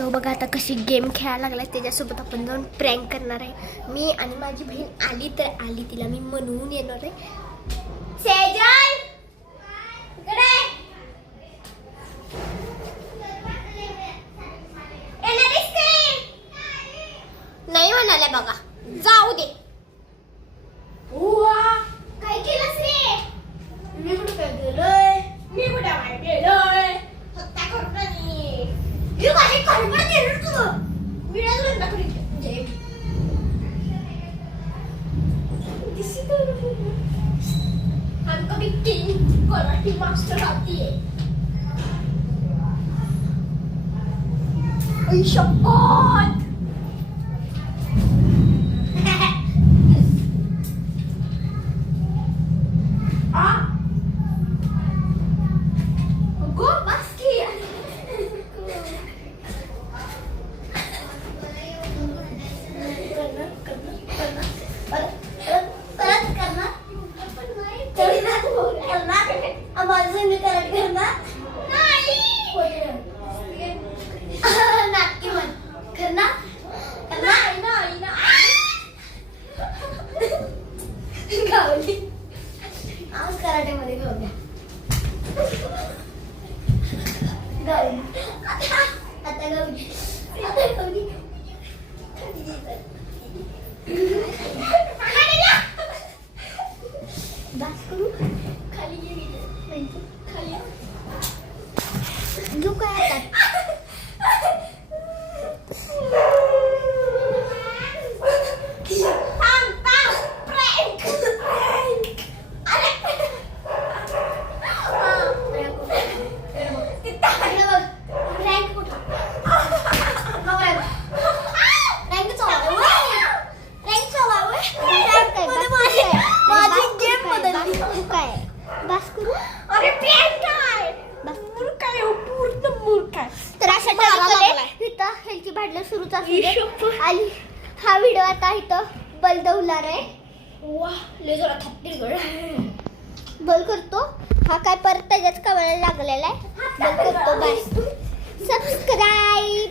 तो बघा आता कशी गेम खेळायला लागलाय, त्याच्यासोबत आपण जाऊन प्रँक करणार आहे. मी आणि माझी बहीण आली तर आली, तिला मी म्हणून येणार आहे. सेजल इकडे येणारीस काय? नाही म्हणाले बघा, जाऊ दे. काय केलंस रे? मी कुठं काय गेलोय? मी कुठं काय गेलोय? हत्या करून नाही. मी काही करणार नाही रे तुझं. मी नाही तुला दाखवली. जय. दिसी तो हम कभी किंग कराटे मास्टर आती है. आई शपथ. कराटे मध्ये घेऊन आता गावी खाली घेऊ काय आता. भांडण सुरूच असते आणि हा व्हिडिओ आता इथं बंद होणार आहे. वाह लय जोरात बंद करतो. हा काय परत त्याच्याच कमळाला लागलेला आहे. बंद करतो. बाय. सबस्क्राईब.